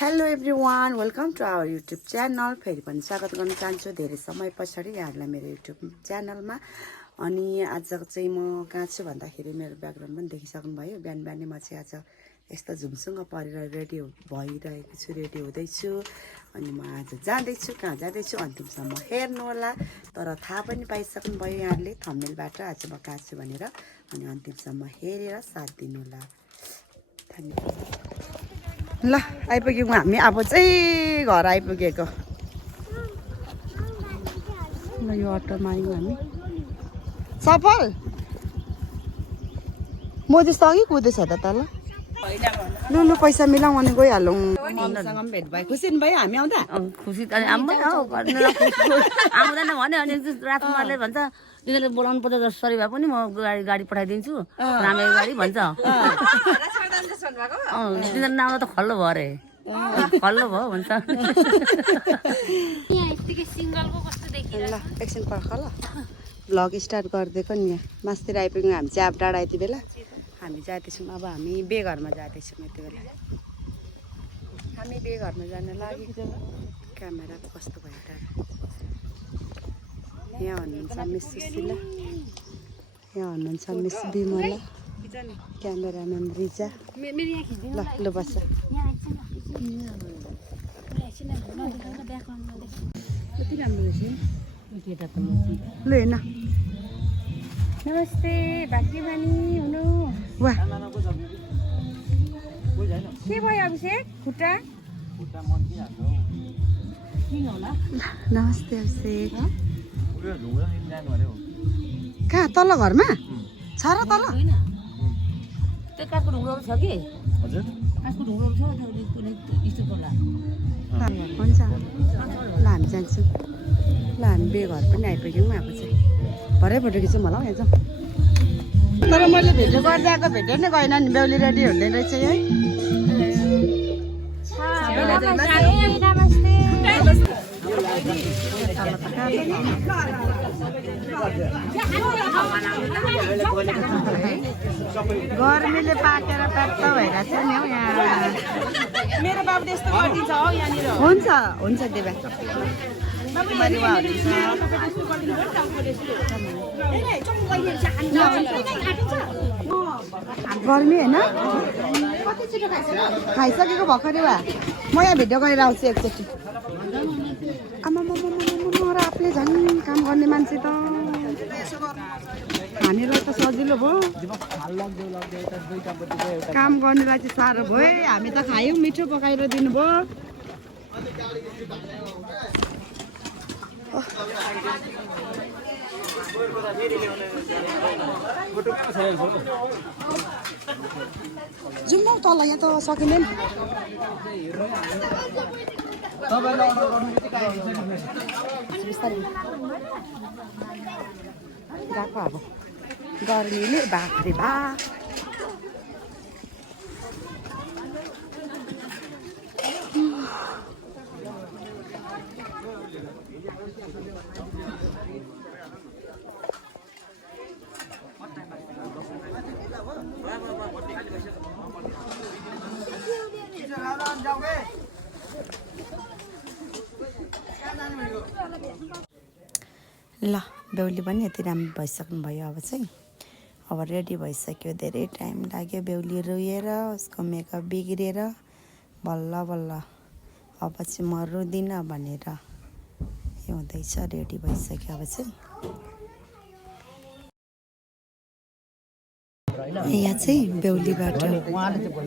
Hello everyone, welcome to our YouTube channel. फेरि पनि स्वागत गर्न चाहन्छु धेरै समय पछाडि यहाँहरूलाई मेरो युट्युब च्यानलमा। अनि आज चाहिँ म कहाँ छु भन्दाखेरि मेरो ब्याकग्राउन्ड पनि देखिसक्नुभयो। बिहान बिहानै म चाहिँ आज यस्तो झुमसुङ्ग परेर रेडी भइरहेको छु, रेडी हुँदैछु। अनि म आज जाँदैछु, कहाँ जाँदैछु अन्तिमसम्म हेर्नु होला। तर थाहा पनि पाइसक्नुभयो यहाँहरूले थम्बनेलबाट आज म कहाँ छु भनेर। अनि अन्तिमसम्म हेरेर साथ दिनु होला। धन्यवाद। ल आइपुग्यौँ हामी, अब चाहिँ घर आइपुगेको। ल यो अटोमा आयौँ हामी। सफल म जस्तो अघि कुदेछ त ल लु पैसा मिलाउँ अनि गइहालौँ। मम्मीसँग पनि भेट भयो। खुसी भयो हामी आउँदा? खुसी त आउँदैन भने अनि राजकुमारले भन्छ तिनीहरूले बोलाउनु पर्छ जसरी भए पनि म गाडी पठाइदिन्छु, रामेको गाडी भन्छ। तिनीहरू नाम त खल्लो भयो अरे, खल्लो भयो भन्छ। ल एकछिन पर्ख ल, भ्लग स्टार्ट गरिदिएको नि। यहाँ मासतिर आइपुग्यौँ हामी चाहिँ। अब डाँडा यति बेला हामी जाँदैछौँ। अब हामी बेघरमा जाँदैछौँ यति बेला। हामी बेघरमा जान लागेको। क्यामेरा कस्तो भयो डाँडा। यहाँ हुनुहुन्छ मिस सुशीला, यहाँ हुनुहुन्छ मिस बिमला, क्यामेराम्यान रिजा। ल लु बस्छ। कति राम्रो रहेछ लु हेर्न। नमस्ते भाग्यमानी हुनु। वाह के भयो अभिषेक? खुट्टा किन होला? नमस्ते अभिषेक। कहाँ तल घरमा छ र तल? होइन त्यो काठको ढुङ्ग्रोहरू छ कि? हजुर काठको ढुङ्ग्रोहरू छ स्टिल पर्ला। हुन्छ ल हामी जान्छौँ। ल हामी बेघर पनि आइपुग्यौँ। अब चाहिँ भरे फोटो खिचौँ होला हौ यहाँ जाउँ। तर मैले भिडियो गर्दै आएको भेटै नै गएन नि। बेहुली रेडी हुँदैन रहेछ है। गर्मीले पाकेर प्याट्ट भइरहेछ नि हौ यहाँ। मेरो बाबुले यस्तो गरिदिन्छ हौ यहाँनिर। हुन्छ हुन्छ देवा। गर्मी होइन खाइसकेको भर्खरै वा। म यहाँ भिडियो गरेर आउँछु एकचोटि। आमा आफूले झन् काम गर्ने मान्छे त हामीलाई त सजिलो भयो, काम गर्नेलाई चाहिँ साह्रो भयो। हामी त खायौँ, मिठो पकाएर दिनुभयो। जाउँ न तल, यहाँ त सकिँदैन। गएको अब गर्मीले बाफ्रे बा। ल बेहुली पनि यति राम्रो भइसक्नु भयो। अब चाहिँ अब रेडी भइसक्यो। धेरै टाइम लाग्यो बेहुली रोएर, उसको मेकअप बिग्रिएर बल्ल बल्ल अब चाहिँ म रुँदिनँ भनेर यो हुँदैछ। रेडी भइसक्यो अब चाहिँ। यहाँ चाहिँ बेहुलीबाट,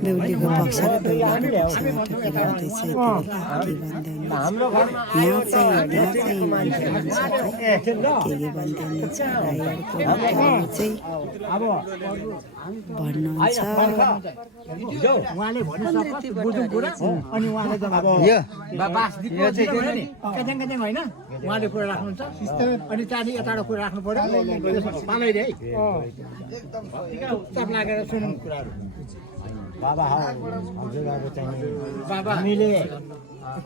बेहुलीको पक्ष र बेहुलीको पक्षबाट कुरा हुँदैछ यति बेला। के भन्दै हुनुहुन्छ यहाँ चाहिँ भन्दै हुनुहुन्छ है, के भन्दै हुनुहुन्छ राईहरूको चाहिँ भन्नुहुन्छ। उहाँले कुरा राख्नुहुन्छ अनि त्यहाँदेखि यताबाट कुरा राख्नु पर्यो। पालैले है चुपचाप लागेर सुनौँ कुराहरू। बाबा हजुरहरू चाहिँ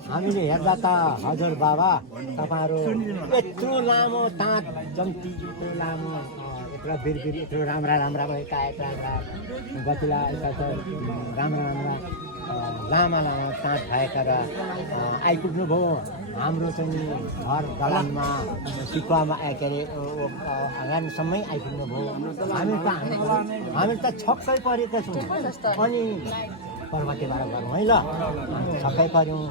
हामीले हेर्दा त हजुर बाबा तपाईँहरू यत्रो लामो ताँत जम्ती, यत्रो लामो, यत्रो बिरबिर, यत्रो राम्रा भएका, यत्रा गतिला यता राम्रा लामा लामा ताँत भएका र आइपुग्नुभयो हाम्रो चाहिँ नि घर दलानमा सिकुवामा के अरे आँगनसम्मै आइपुग्नुभयो हामी त छक्कै परेका छौँ अनि पर्वतेबाट गरौँ है ल छक्कै पऱ्यौँ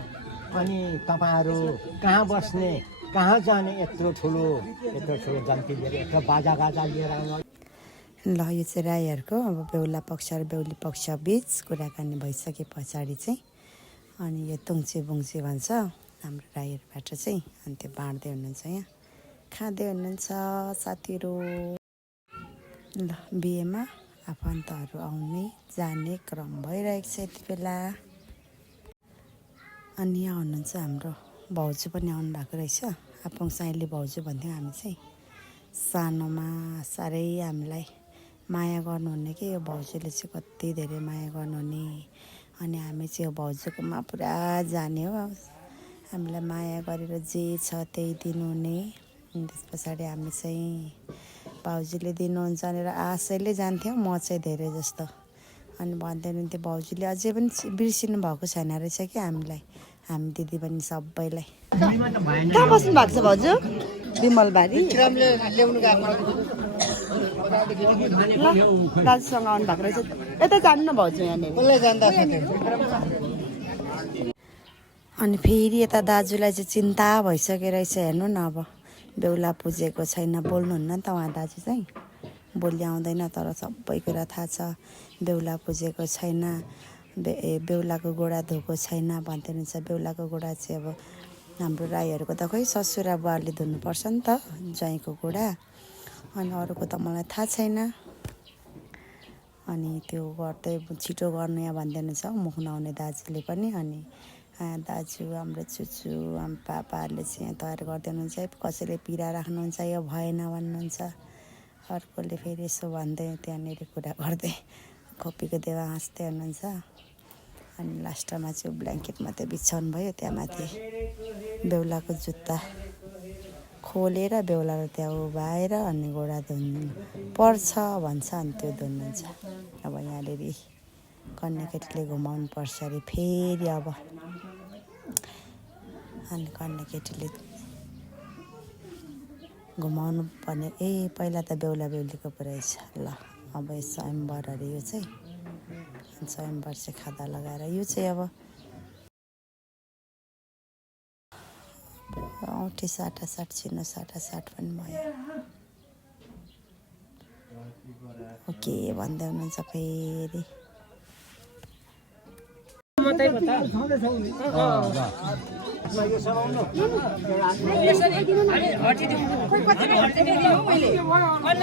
अनि तपाईँहरू कहाँ बस्ने कहाँ जाने यत्रो ठुलो जन्ती लिएर यत्रो बाजा लिएर आउनु ल यो चाहिँ राईहरूको अब बेहुला पक्ष र बेहुली पक्ष बिच कुराकानी भइसके पछाडि चाहिँ अनि यो तुङचे बुङचे भन्छ हाम्रो राईहरूबाट चाहिँ अनि त्यो बाँड्दै हुनुहुन्छ यहाँ खाँदै हुनुहुन्छ साथीहरू ल बिहेमा आफन्तहरू आउने जाने क्रम भइरहेको छ यति बेला अनि यहाँ हुनुहुन्छ हाम्रो भाउजू पनि आउनु भएको रहेछ आफङ साइली भाउजू भन्थ्यौँ हामी चाहिँ सानोमा साह्रै हामीलाई माया गर्नुहुने कि यो भाउजूले चाहिँ कति धेरै माया गर्नुहुने अनि हामी चाहिँ यो भाउजूकोमा पुरा जाने हो हामीलाई माया गरेर जे छ त्यही दिनुहुने अनि त्यस पछाडि हामी चाहिँ भाउजूले दिनुहुन्छ भनेर आशैले जान्थ्यौँ म चाहिँ धेरै जस्तो अनि भन्दै हुनुहुन्थ्यो भाउजूले अझै पनि बिर्सिनु भएको छैन रहेछ कि हामीलाई हामी दिदी पनि सबैलाई कहाँ बस्नु भएको छ भाउजू विमलबारी दाजुसँग आउनु भएको रहेछ यता जानु न भाउजू यहाँनिर अनि फेरि यता दाजुलाई चाहिँ चिन्ता भइसकेको रहेछ हेर्नु न अब बेहुला पुजेको छैन बोल्नुहुन्न नि त उहाँ दाजु चाहिँ बोली आउँदैन तर सबै कुरा थाहा छ बेहुला पुजेको छैन बेहुलाको गोडा धोएको छैन भन्दै हुनुहुन्छ बेहुलाको गोडा चाहिँ अब हाम्रो राईहरूको त खोइ ससुरा बुवाले धुनुपर्छ नि त ज्वाइँको गोडा अनि अरूको त मलाई थाहा छैन अनि त्यो गर्दै छिटो गर्नु यहाँ भन्दै हुनुहुन्छ मुख नआउने दाजुले पनि अनि दाजु हाम्रो चुचु हाम्रो पापाहरूले चाहिँ यहाँ तयार गर्दै हुनुहुन्छ कसैले पिरा राख्नुहुन्छ यो भएन भन्नुहुन्छ अर्कोले फेरि यसो भन्दै त्यहाँनिर कुरा गर्दै खोपीको देवा हाँस्दै हुनुहुन्छ अनि लास्टमा चाहिँ ब्ल्याङ्केट मात्रै बिछाउनु भयो त्यहाँ माथि बेहुलाको जुत्ता खोलेर बेहुलालाई त्यहाँ उभाएर अनि गोडा धुनु पर्छ भन्छ अनि त्यो धुनुहुन्छ अब यहाँनिर कन्याकेटीले घुमाउनु पर्छ अरे फेरि अब अनि कन्याकेटीले घुमाउनु पर्ने पहिला त बेहुला बेहुलीको पो रहेछ ल अब यो स्वयम्वर अरे यो चाहिँ स्वयम्वर चाहिँ खादा लगाएर यो चाहिँ अब औँठी साटासाट छिनो साटासाट पनि भयो के भन्दै हुनुहुन्छ फेरि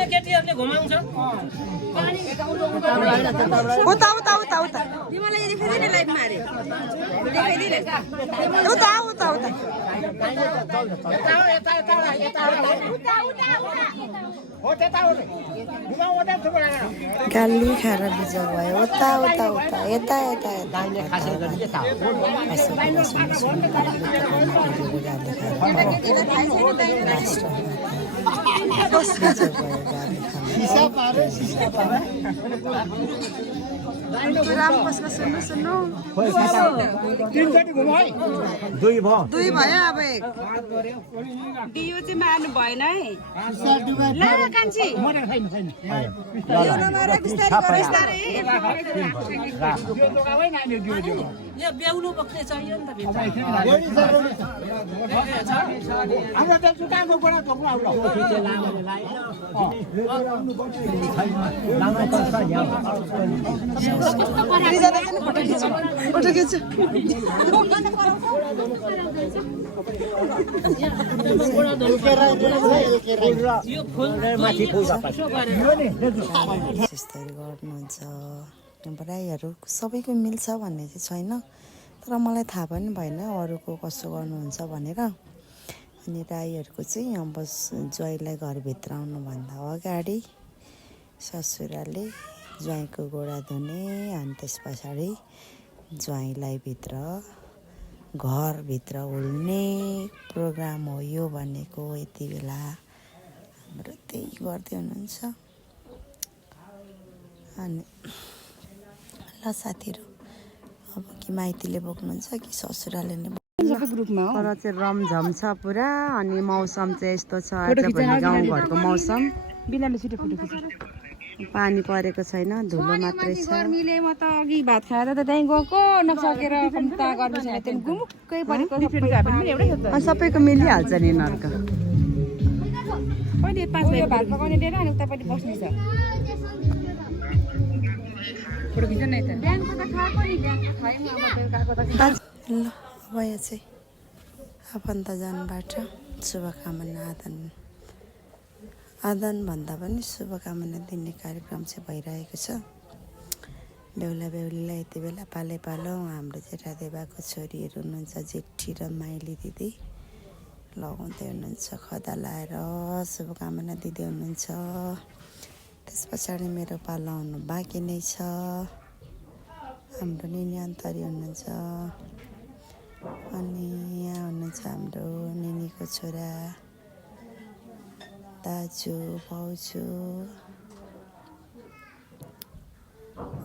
केटीहरूले घुमाउँछ उता उता उता उता उता उता उता गाली खाएर बिजो भयो उता उता उता यता यता दुई भयो अब दियो चाहिँ मार्नु भएन है ल कान्छी ब्याउनु बक्ने चाहियो नि त फोटो खिच्छु त्यस्तै गर्नुहुन्छ राईहरू सबैको मिल्छ भन्ने चाहिँ छैन तर मलाई थाहा पनि भएन अरूको कसो गर्नुहुन्छ भनेर अनि राईहरूको चाहिँ अब ज्वाइँलाई घरभित्र आउनुभन्दा अगाडि ससुराले ज्वाइँको गोडा धुने अनि त्यस पछाडि ज्वाइँलाई भित्र घरभित्र उल्ने प्रोग्राम हो यो भनेको यति बेला हाम्रो त्यही गर्दै हुनुहुन्छ अनि ल साथीहरू अब कि माइतीले बोक्नुहुन्छ कि ससुराले नै सबै ग्रुपमा हो तर चाहिँ रमझम छ पुरा अनि मौसम चाहिँ यस्तो छ आज भने गाउँघरको मौसम बिनाले छिटो फोटो खिच्छ पानी परेको छैन धुलो मात्रै छ गर्मीले म त अघि भात खाएर त त्यहीँ गएको नसकेर कम्ता गर्मी छैन त्यहाँ गुमुक्कै परेको अनि सबैको मिलिहाल्छ नि यिनीहरूको पहिले 5 बजे भात पकाउने लिएर अनि उतापट्टि बस्ने छ फोटो खिच्छ न यता बिहानको त खाएको नि बिहानको खायौँ अब बेलुकाको त ल अब यहाँ चाहिँ आफन्तजनबाट शुभकामना आदान भन्दा पनि शुभकामना दिने कार्यक्रम चाहिँ भइरहेको छ बेहुला बेहुलीलाई यति बेला पालै पालो हाम्रो जेठादेवाको छोरीहरू हुनुहुन्छ जेठी र माइली दिदी लगाउँदै हुनुहुन्छ खदा लाएर शुभकामना दिँदै हुनुहुन्छ त्यस पछाडि मेरो पालो आउनु बाँकी नै छ हाम्रो निनी अन्तरी हुनुहुन्छ अनि यहाँ हुनुहुन्छ हाम्रो निनीको छोरा दाजु भाउजू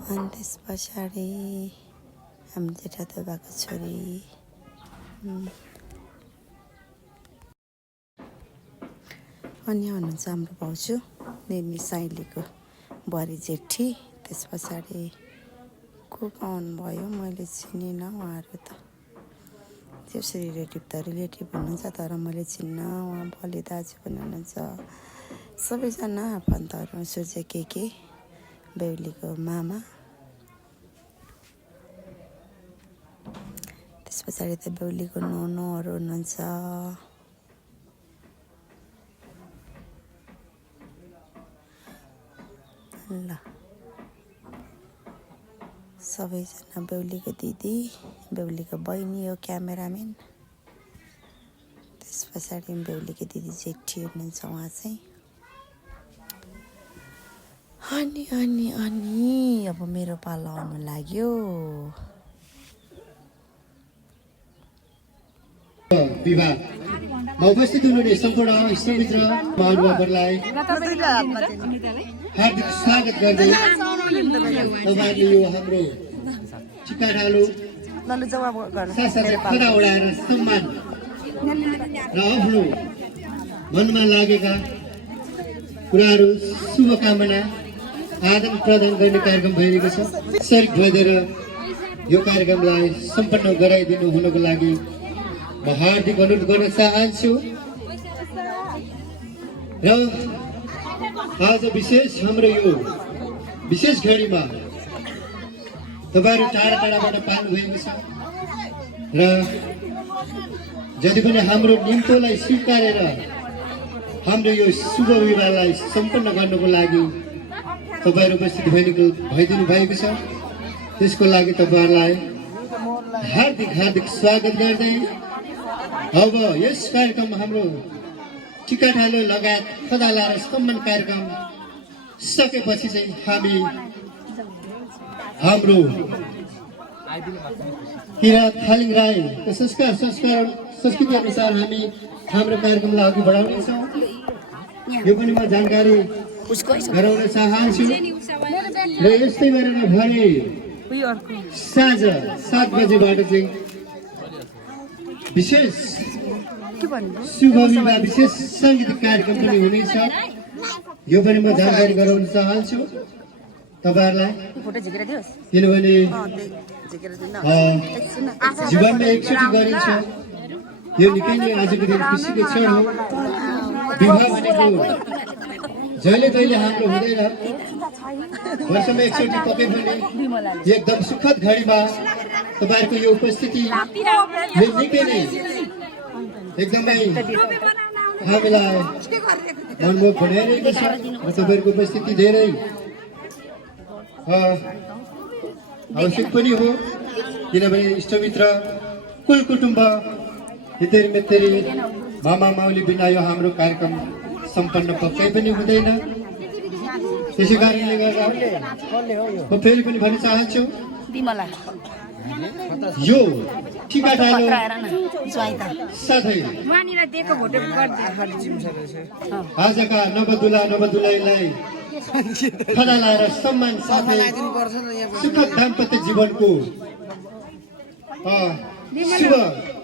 अनि त्यस पछाडि हाम्रो जेठादेवाको छोरी अनि यहाँ हुनुहुन्छ हाम्रो भाउजू निनी साइलीको बुहारी जेठी त्यस पछाडि को आउनुभयो मैले चिनिनँ उहाँहरू त त्यसरी रिलेटिभ त रिलेटिभ हुनुहुन्छ तर मैले चिन्न उहाँ भोलि दाजु पनि हुनुहुन्छ सबैजना आफन्तहरू सूर्य के बेहुलीको मामा त्यस पछाडि त बेहुलीको नोनोहरू हुनुहुन्छ ल सबैजना बेहुलीको दिदी बेहुलीको बहिनी हो क्यामेराम्यान त्यस पछाडि बेहुलीको दिदी जेठी हुनुहुन्छ उहाँ चाहिँ अनि अब मेरो पालो आउनु लाग्यो विवाहमा उपस्थित हुनुहुने सम्पूर्ण इष्टमित्र महानुभावहरूलाई हार्दिक स्वागत गर्दै तपाईँहरूले यो हाम्रो टिकाढालो साथसाथै खदा उडाएर सम्मान र आफ्नो मनमा लागेका कुराहरू शुभकामना आदान प्रदान गर्ने कार्यक्रम भइरहेको छ सरिक भइदिएर यो कार्यक्रमलाई सम्पन्न गराइदिनु हुनको लागि म हार्दिक अनुरोध गर्न चाहन्छु र आज विशेष हाम्रो यो विशेष घडीमा तपाईँहरू टाढा टाढाबाट पाल्नु भएको छ र जति पनि हाम्रो निम्तोलाई स्वीकारेर हाम्रो यो शुभ विवाहलाई सम्पन्न गर्नको लागि तपाईँहरू उपस्थित भइदिनु भएको छ त्यसको लागि तपाईँहरूलाई हार्दिक स्वागत गर्दै अब यस कार्यक्रम हाम्रो टिकाढालो लगायत खदा लाएर सम्मान कार्यक्रम सकेपछि चाहिँ हामी हाम्रो किराँत थालिङ राईको संस्कृति अनुसार हामी हाम्रो कार्यक्रमलाई अघि बढाउनेछौँ यो पनि म जानकारी गराउन चाहन्छु र यस्तै गरेर भरे साँझ 7 बजेबाट चाहिँ विशेष शुभ विवाह विशेष साङ्गीतिक कार्यक्रम पनि हुनेछ यो पनि म जानकारी गराउन चाहन्छु तपाईँहरूलाई किनभने जीवनमा एकचोटि गरिन्छ यो निकै नै आजको दिन खुसीको क्षण हो विवाह भनेको जहिले तहिले हाम्रो हुँदैन वर्षमा एकचोटि पके पनि एकदम सुखद घडीमा तपाईँहरूको यो उपस्थिति निकै नै एकदमै हामीलाई मनमोहक बनाइरहेको छ र तपाईँहरूको उपस्थिति धेरै आवश्यक पनि हो किनभने इष्टमित्र कुल कुटुम्ब हितेरी मेतेरी मामा माउली बिना यो हाम्रो कार्यक्रम सम्पन्न पक्कै पनि हुँदैन त्यसै कारणले गर्दा म फेरि पनि भन्न चाहन्छु यो टिकाढालो साथै आजका नवदुला नवदुलैलाई खदा लाएर सम्मान साथै सुखद दाम्पत्य जीवनको शुभ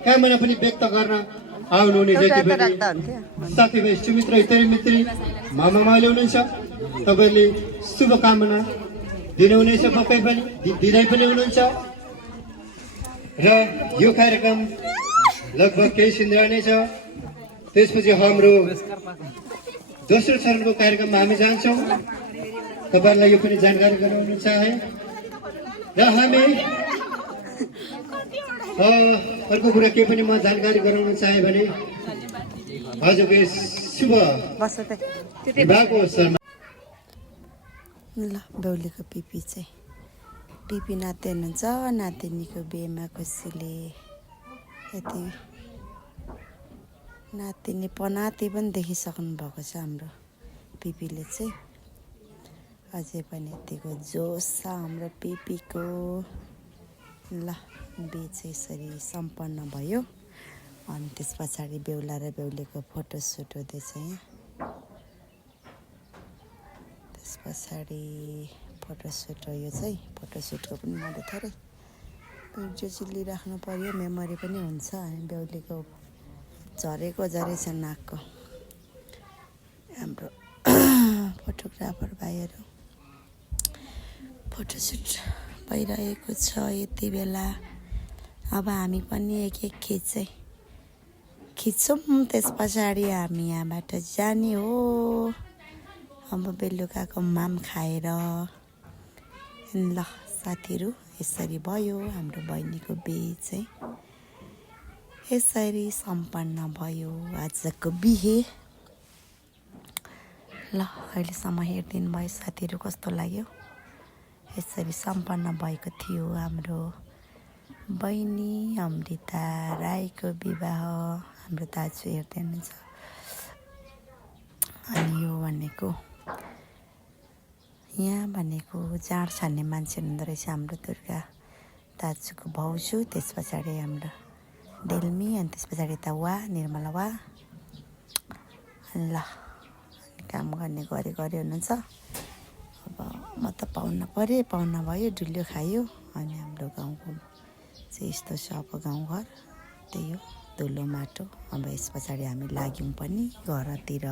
कामना पनि व्यक्त गर्न आउनुहुने जति पनि साथीभाइ सुमित्र इत्यादि मित्री मामाले हुनुहुन्छ तपाईँहरूले शुभकामना दिनुहुनेछ पक्कै पनि दिँदै पनि हुनुहुन्छ र यो कार्यक्रम लगभग केही छिन रहने छ। त्यसपछि हाम्रो दोस्रो चरणको कार्यक्रममा हामी जान्छौँ। तपाईँहरूलाई यो पनि जानकारी गराउन चाहे र हामी अर्को कुरा के पनि म जानकारी गराउन चाहे भने आजको यस शुभ विवाहको अवसरमा ल बेहुलीको पिपी चाहिँ पिपी नाति हुनुहुन्छ नातिनीको बिहेमा खुसीले यति नातिनी पनाति पनि देखिसक्नु भएको छ हाम्रो पिपीले चाहिँ अझै पनि यतिको जोस छ हाम्रो पिपीको। ल बिहे चाहिँ यसरी सम्पन्न भयो अनि त्यस पछाडि बेहुला र बेहुलीको फोटोसुट हुँदैछ यहाँ। त्यस पछाडि फोटोसुट हो यो चाहिँ फोटोसुटको पनि मैले थोरै भिडियो चाहिँ लिइराख्नु पर्यो मेमोरी पनि हुन्छ। अनि बेहुलीको झरेको झरेछ नाकको हाम्रो फोटोग्राफर भाइहरू फोटोसुट भइरहेको छ यति बेला। अब हामी पनि एक एक खिच्छौँ त्यस पछाडि हामी यहाँबाट जाने हो। अब बेलुकाको माम खाएर ल साथीहरू यसरी भयो हाम्रो बहिनीको बिहे चाहिँ यसरी सम्पन्न भयो आजको बिहे। ल अहिलेसम्म हेरिदिनु भयो साथीहरू कस्तो लाग्यो। यसरी सम्पन्न भएको थियो हाम्रो बहिनी अमृता राईको विवाह। हाम्रो दाजु हेर्दै हुनुहुन्छ। अनि यो भनेको यहाँ भनेको जाँड छान्ने मान्छे हुँदो रहेछ हाम्रो दुर्गा दाजुको भाउजू। त्यस पछाडि हाम्रो डेल्मी अनि त्यस पछाडि त निर्मला ल काम गर्ने गरे हुनुहुन्छ। अब म त पाहुना भयो डुल्यो खायो। अनि हाम्रो गाउँको चाहिँ यस्तो छ अब गाउँघर त्यही हो धुलो माटो। अब यस पछाडि हामी लाग्यौँ पनि घरतिर।